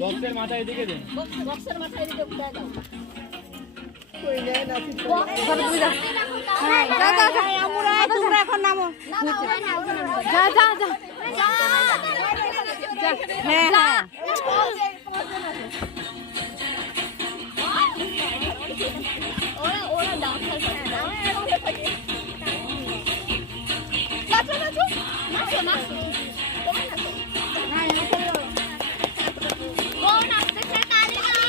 বক্সের মাথা এদিকে দিন। বক্সের মাথা এদিকে উঠায় দাও। তোমরা এখন নামো। যা যা যা। হ্যাঁ হ্যাঁ ওরা ডান্সার করে না। নাচো নাচো নাচো নাচো তোমার নাচো। ও নাচতেছে তালি দাও।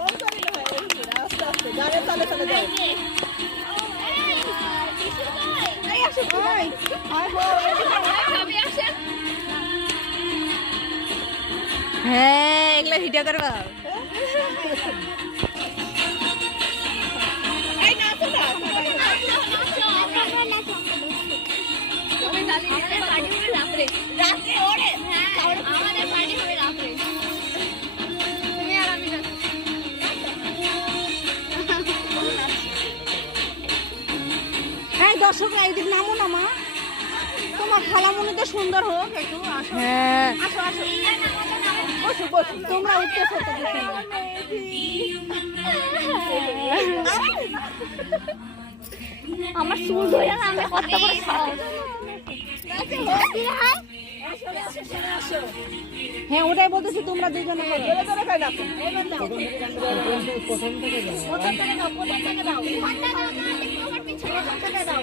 ও চলে যায় আস্তে আস্তে গানে চলে চলে যায়। এই কিশোর ভাই এই আসো ভাই আয় গো আমি আসেন। হ্যাঁ এগুলা ভিডিও করবা। এই নাচো না নাচো আমরা নাচো। তুমি তালি দিলে পার্টি হবে রাতে রাতে ওরে আমাদের পার্টি হবে রাতে। তুমি আর আমি নাচো। হ্যাঁ দর্শকরা এদিক নামো না মা। তোমার খালা মনে তো সুন্দর হোক একটু আসো। হ্যাঁ আসো আসো বসো বসো তোমরা উঠতেছো তো দেখে। আমার চুল ধরে না আমি কত করে খাও। হ্যাঁ ওটাই বলতেছি তোমরা দুজনে করো। প্রথম থেকে যাও।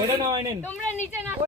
ওটা নাও আইনেন। তোমরা